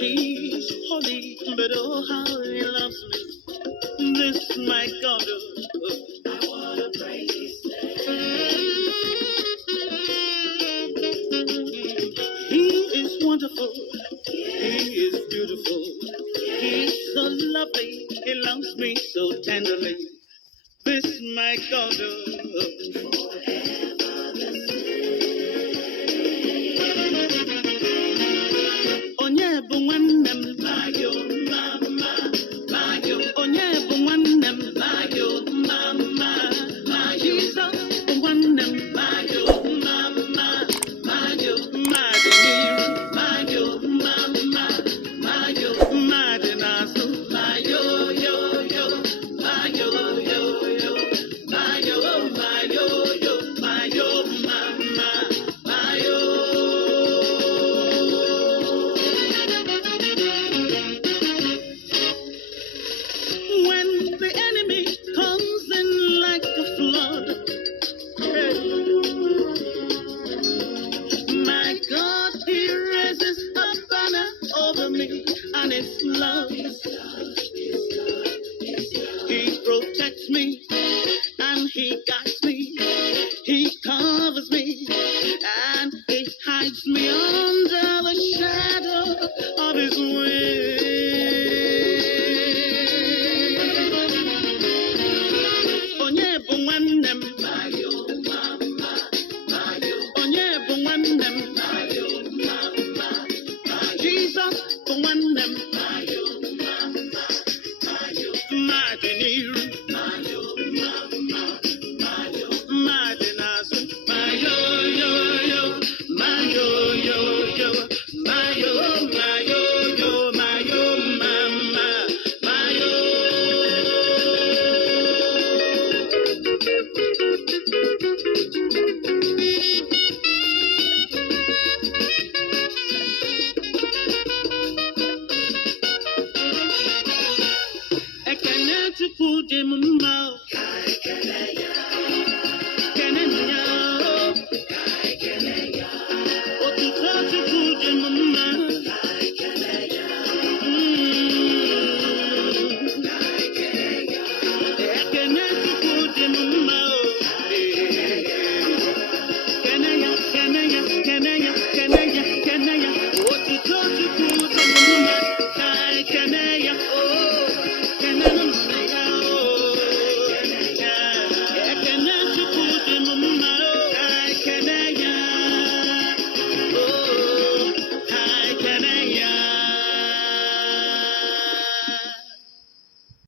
He's holy, but oh how he loves me. This my God. I wanna praise his name. He is wonderful. He is beautiful. He's so lovely. He loves me so tenderly. This my God. Onye bụ nwannem mayo mama mayo. Onye bụ nwannem mayo mama mayo. Jesus bụ nwannem mayo mama mayo. Mmadụ n'iru mayo mama mayo. Mmadụ n'azụ mayo yo yo mayo yo yo mayo mayo yo mayo mama mayo. When the enemy comes in like a flood, hey, my God, he raises a banner over me, and it's love. He protects me, and he guides me. He covers me, and he hides me under the shadow of his wings. Onye bụ nwannem mayo mama mayo. Onye bụ nwannem mayo mama mayo. Jesus bụ nwannem mayo mama mayo. Mmadụ n'iru mayo mama mayo. Mmadụ n'azụ mayo yo yo mayo yo yo mayo mayo yo mayo mama mayo. Ekene Chukwu dị m mma. Ekene